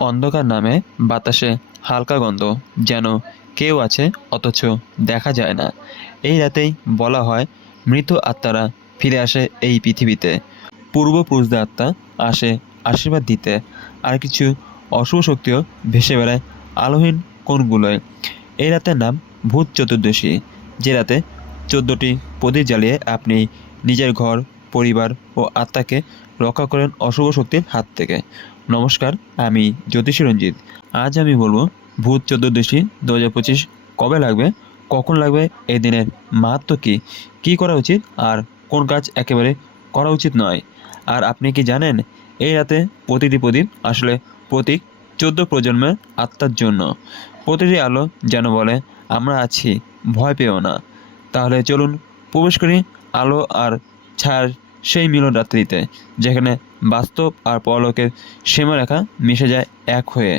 অন্ধকার নামে বাতাসে হালকা গন্ধ, যেন কেউ আছে, অথচ দেখা যায় না। এই রাতেই বলা হয়, মৃত আত্মারা ফিরে আসে এই পৃথিবীতে। পূর্বপুরুষদের আত্মা আসে আশীর্বাদ দিতে। আর কিছু অশুভ শক্তিও ভেসে বেড়ায় আলোহীন কোণগুলোয়। এই রাতের নাম ভূত চতুর্দশী। যে রাতে চোদ্দোটি প্রদীপ জ্বালিয়ে আপনি নিজের ঘর, পরিবার ও আত্মাকে রক্ষা করেন অশুভ শক্তির হাত থেকে। নমস্কার, আমি জ্যোতিষী রঞ্জিত। আজ আমি বলব, ভূত চতুর্দশী দু হাজার পঁচিশ কবে লাগবে, কখন লাগবে, এই দিনের মাহাত্ম কী কী করা উচিত, আর কোন কাজ একেবারে করা উচিত নয়। আর আপনি কি জানেন, এই রাতে প্রতিটি প্রদীপ আসলে প্রতীক চোদ্দ প্রজন্মের আত্মার জন্য। প্রতিটি আলো যেন বলে, আমরা আছি, ভয় পেও না। তাহলে চলুন, প্রবেশ করি আলো আর ছায়ার সেই মিলন রাত্রিতে, যেখানে বাস্তব আর পরলোকের সীমারেখা মিশে যায় এক হয়ে।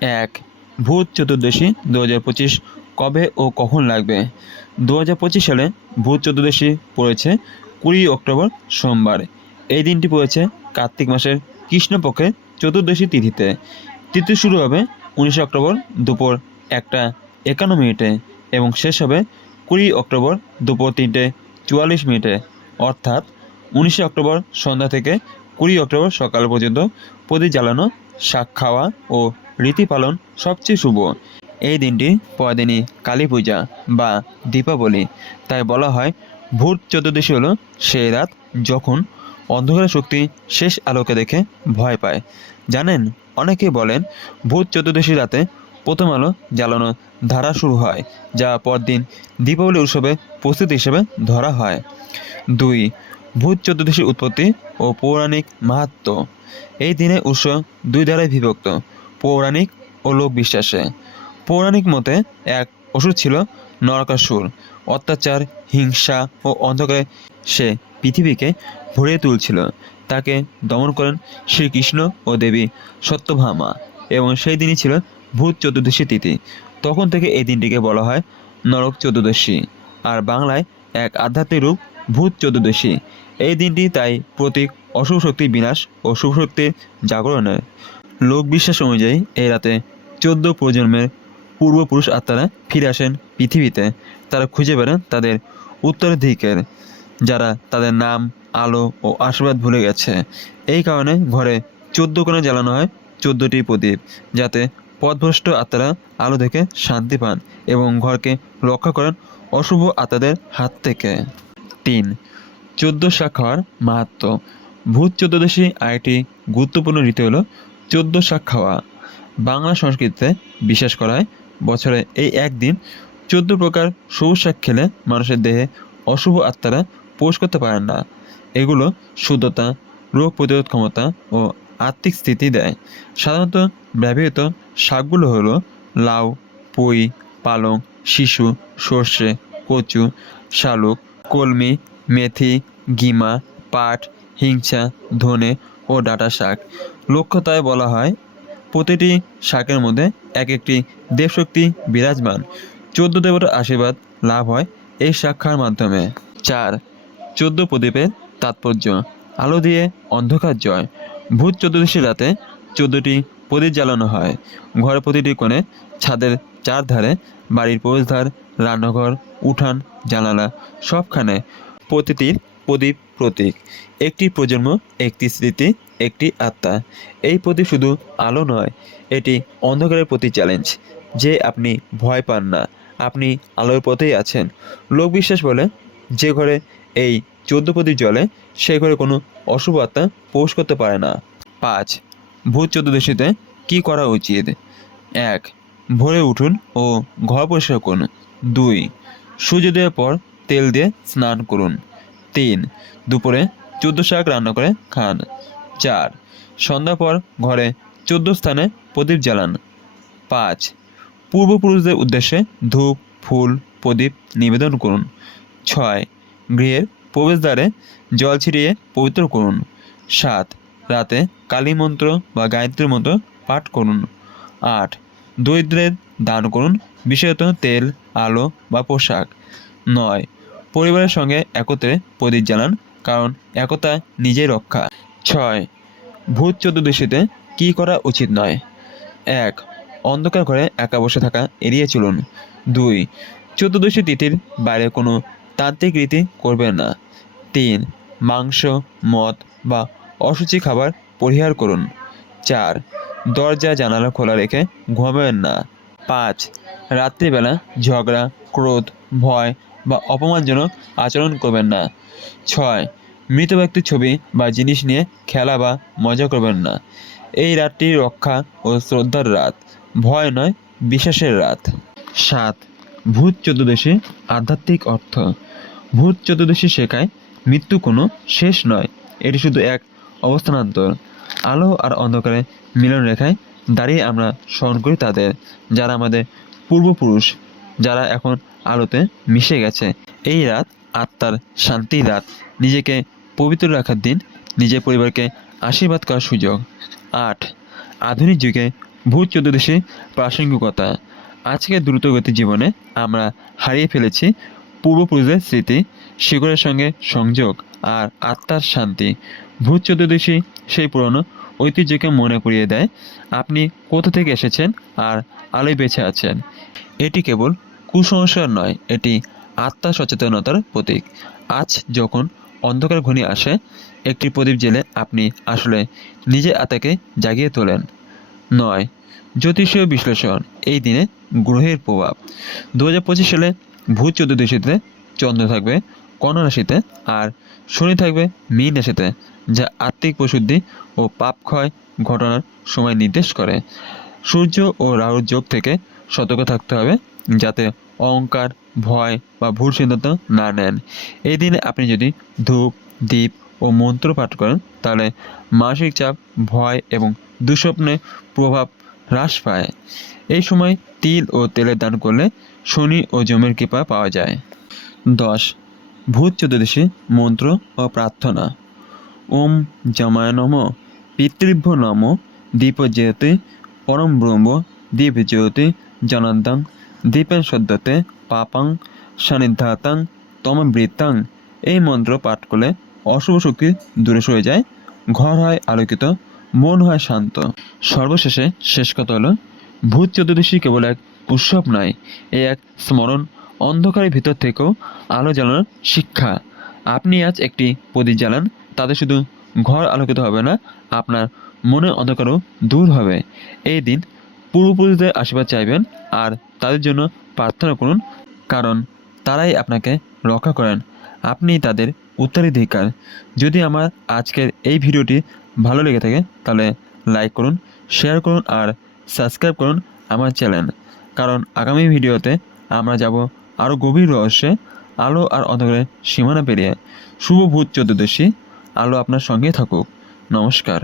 এক, ভূত চতুর্দশী দু হাজার পঁচিশ কবে ও কখন লাগবে? দু হাজার পঁচিশ সালে ভূত চতুর্দশী পড়েছে কুড়ি অক্টোবর সোমবার। এই দিনটি পড়েছে কার্তিক মাসের কৃষ্ণপক্ষের চতুর্দশী তিথিতে। তিথি শুরু হবে উনিশে অক্টোবর দুপুর একটা একান্ন মিনিটে এবং শেষ হবে কুড়ি অক্টোবর দুপুর তিনটে চুয়াল্লিশ মিনিটে। অর্থাৎ উনিশে অক্টোবর সন্ধ্যা থেকে কুড়ি অক্টোবর সকাল পর্যন্ত প্রদীপ জ্বালানো, শাক খাওয়া ও রীতি পালন সবচেয়ে শুভ। এই দিনটি পরদিনই কালী পূজা বা দীপাবলি। তাই বলা হয় ভূত চতুর্দশী হলো সেই রাত যখন অন্ধকারের শক্তি শেষ আলোকে দেখে ভয় পায়। জানেন, অনেকে বলেন ভূত চতুর্দশী রাতে প্রথম আলো জ্বালানো ধারা শুরু হয়, যা পরদিন দীপাবলি উৎসবে প্রস্তুতি হিসেবে ধরা হয়। দুই ভূত চতুর্দশীর উৎপত্তি ও পৌরাণিক মাহাত্ম। এই দিনে উৎস দুই ধারায় বিভক্ত, পৌরাণিক ও লোক বিশ্বাসে। পৌরাণিক মতে এক অসুর ছিল নরকাসুর, অত্যাচার, হিংসা ও অন্ধকারে সে পৃথিবীকে ভরিয়ে তুলছিল। তাকে দমন করেন শ্রীকৃষ্ণ ও দেবী সত্যভামা এবং সেই দিনই ছিল ভূত চতুর্দশী তিথি। তখন থেকে এই দিনটিকে বলা হয় নরক চতুর্দশী। আর বাংলায় এক আধ্যাত্মিক রূপ ভূত চতুর্দশী। এই দিনটি তাই প্রতীক অশুভ শক্তির বিনাশ ও শুভ শক্তির জাগরণের লোক বিশ্বাস অনুযায়ী এই রাতে চোদ্দ প্রজন্মের পূর্বপুরুষ আত্মারা ফিরে আসেন পৃথিবীতে। তারা খুঁজে বেড়ান তাদের উত্তরাধিকার যারা তাদের নাম, আলো ও আশীর্বাদ ভুলে গেছে। এই কারণে ঘরে চোদ্দ কোণে জ্বালানো হয় চোদ্দটি প্রদীপ, যাতে পথভ্রষ্ট আত্মারা আলো দেখে শান্তি পান এবং ঘরকে রক্ষা করেন অশুভ আত্মাদের হাত থেকে। তিন চোদ্দ শাক খাওয়ার মাহাত্ম। ভূত চোদ্দদশী আরেকটি গুরুত্বপূর্ণ রীতি হলো চোদ্দ শাক খাওয়া। বাংলা সংস্কৃতিতে বিশ্বাস করা হয়, বছরে এই একদিন চোদ্দ প্রকার সবুজ শাক খেলে মানুষের দেহে অশুভ আত্মারা প্রবেশ করতে পারেন না। এগুলো শুদ্ধতা, রোগ প্রতিরোধ ক্ষমতা ও আত্মিক স্থিতি দেয়। সাধারণত ব্যবহৃত শাকগুলো হলো লাউ, পুঁই, পালং, শিশু, সর্ষে, কচু, শালুক, কলমি মেথি, গিমা, পাট হিংসা ধনে ও ডাঁটা শাক। লক্ষ্যতায় বলা হয়, প্রতিটি শাকের মধ্যে এক একটি দেবশক্তি বিরাজমান। চোদ্দ দেবতার আশীর্বাদ লাভ হয় এই শাক খাওয়ার মাধ্যমে। চার, চোদ্দ প্রদীপের তাৎপর্য। আলো দিয়ে অন্ধকার জয়। ভূত চতুর্দশী রাতে চোদ্দটি প্রদীপ জ্বালানো হয়। ঘরের প্রতিটি কোণে ছাদের চার ধারে বাড়ির প্রবেশদ্বার, রান্নাঘর, উঠান, জানালা সবখানে প্রতিটির প্রদীপ প্রতীক। একটি প্রজন্ম, একটি স্মৃতি, একটি আত্মা। এই প্রদীপ শুধু আলো নয়, এটি অন্ধকারের প্রতি চ্যালেঞ্জ যে আপনি ভয় পান না, আপনি আলোর পথেই আছেন। লোক বিশ্বাস বলে, যে ঘরে এই চোদ্দ প্রদীপ জ্বলে সেই ঘরে কোনো অশুভ আত্মা প্রবেশ করতে পারে না। পাঁচ, ভূত চতুর্দশীতে কী করা উচিত? এক, ভোরে উঠুন ও ঘর পরিষ্কার করুন। দুই, সূর্যোদয়ের পর তেল দিয়ে স্নান করুন। তিন, দুপুরে চোদ্দ শাক রান্না করে খান। চার, সন্ধ্যার পর ঘরে চোদ্দ স্থানে প্রদীপ জ্বালান। পাঁচ, পূর্বপুরুষদের উদ্দেশ্যে ধূপ, ফুল, প্রদীপ নিবেদন করুন। ছয়, গৃহের প্রবেশদ্বারে জল ছিটিয়ে পবিত্র করুন। সাত, রাতে কালী মন্ত্র বা গায়ত্রী মন্ত্র পাঠ করুন। আট, দরিদ্রের দান করুন, বিশেষত তেল, আলো বা পোশাক। নয় পরিবারের সঙ্গে একত্রে প্রদীপ জ্বালান, কারণ একতা নিজেই রক্ষা। ছয়, ভূত চতুর্দশীতে কী করা উচিত নয়? এক, অন্ধকার ঘরে একা বসে থাকা, এড়িয়ে চলুন। দুই, চতুর্দশী তিথির বাইরে কোনো তান্ত্রিক রীতি করবেন না। তিন, মাংস, মদ বা অসুচি খাবার পরিহার করুন। চার, দরজা জানালা খোলা রেখে ঘুমাবেন না। পাঁচ, রাত্রিবেলা ঝগড়া, ক্রোধ, ভয় বা অপমানজনক আচরণ করবেন না। ছয়, মৃত ব্যক্তির ছবি বা জিনিস নিয়ে খেলা বা মজা করবেন না। এই রাতটি রক্ষা ও শ্রদ্ধার রাত, ভয় নয়, বিশ্বাসের রাত। সাত, ভূত চতুর্দশী, আধ্যাত্মিক অর্থ। ভূত চতুর্দশী শেখায় মৃত্যু কোনো শেষ নয়, এটি শুধু এক অবস্থানান্তর। আলো আর অন্ধকারে মিলন রেখায় দাঁড়িয়ে আমরা স্মরণ করি তাদের, যারা আমাদের পূর্বপুরুষ, যারা এখন আলোতে মিশে গেছে। এই রাত আত্মার শান্তির রাত। নিজেকে পবিত্র রাখার দিন, নিজের পরিবারকে আশীর্বাদ করার সুযোগ। আট, আধুনিক যুগে ভূত চতুর্দশী প্রাসঙ্গিকতা। আজকের দ্রুতগতি জীবনে আমরা হারিয়ে ফেলেছি পূর্বপুরুষদের স্মৃতি, শিকড়ের সঙ্গে সংযোগ আর আত্মার শান্তি। ভূত চতুর্দশী সেই পুরনো ঐতিহ্যকে মনে করিয়ে দেয়। আপনি কোথা থেকে এসেছেন আর আলোয় বেঁচে আছেন? এটি কেবল কুসংস্কার নয়, এটি আত্মা সচেতনতার প্রতীক। আজ যখন অন্ধকার ঘনি আসে, একটি প্রদীপ জেলে আপনি আসলে নিজের আত্মাকে জাগিয়ে তোলেন। নয়, জ্যোতিষীয় বিশ্লেষণ, এই দিনে গ্রহের প্রভাব। দু হাজার পঁচিশ সালে ভূত চতুর্দশীতে চন্দ্র থাকবে, কন্যা রাশিতে, আর শনি থাকবে মীন রাশিতে, যা আত্মিক প্রশুদ্ধি ও পাপ ক্ষয় ঘটনার সময় নির্দেশ করে। সূর্য ও রাহুর যোগ থেকে সতর্ক থাকতে হবে। যাতে অহংকার, ভয় বা ভুল সিদ্ধান্ত না নেন। এই দিনে আপনি যদি ধূপ দ্বীপ ও মন্ত্র পাঠ করেন, তাহলে মানসিক চাপ, ভয় এবং দুঃস্বপ্নে প্রভাব হ্রাস পায়। এই সময় তিল ও তেলের দান করলে শনি ও জমির কৃপা পাওয়া যায়। দশ, ভূত চতুর্দশী মন্ত্র ও প্রার্থনা। ওম জমায় নম পিতৃভ্য নম দীপ জ্যোতি পরম ব্রহ্ম দীপ জ্যোতি জনান্তাং দীপেন সদ্যতে পাপাং, সানিধ্যাতাং তমবৃত্তাং এই মন্ত্র পাঠ করলে অশুভ শক্তি দূরে সরে যায়, ঘর হয় আলোকিত, মন হয় শান্ত। সর্বশেষে শেষ কথা হলো, ভূত চতুর্দশী কেবল এক উৎসব নয়, এ এক স্মরণ অন্ধকারের ভিতর থেকেও আলো জ্বালানোর শিক্ষা। আপনি আজ একটি প্রদীপ জ্বালান, তাতে শুধু ঘর আলোকিত হবে না, আপনার মনের অন্ধকারও দূর হবে। এই দিন পূর্বপুরুষদের আশীর্বাদ চাইবেন আর তাদের জন্য প্রার্থনা করুন, কারণ তারাই আপনাকে রক্ষা করেন। আপনি তাদের উত্তরাধিকার। যদি আমার আজকের এই ভিডিওটি ভালো লেগে থাকে, তাহলে লাইক করুন, শেয়ার করুন আর সাবস্ক্রাইব করুন আমার চ্যানেল। কারণ আগামী ভিডিওতে আমরা যাব আরও গভীর রহস্যে, আলো আর অন্ধকারের সীমানা পেরিয়ে। শুভ ভূত চতুর্দশী। আলো আপনার সঙ্গে থাকুক। নমস্কার।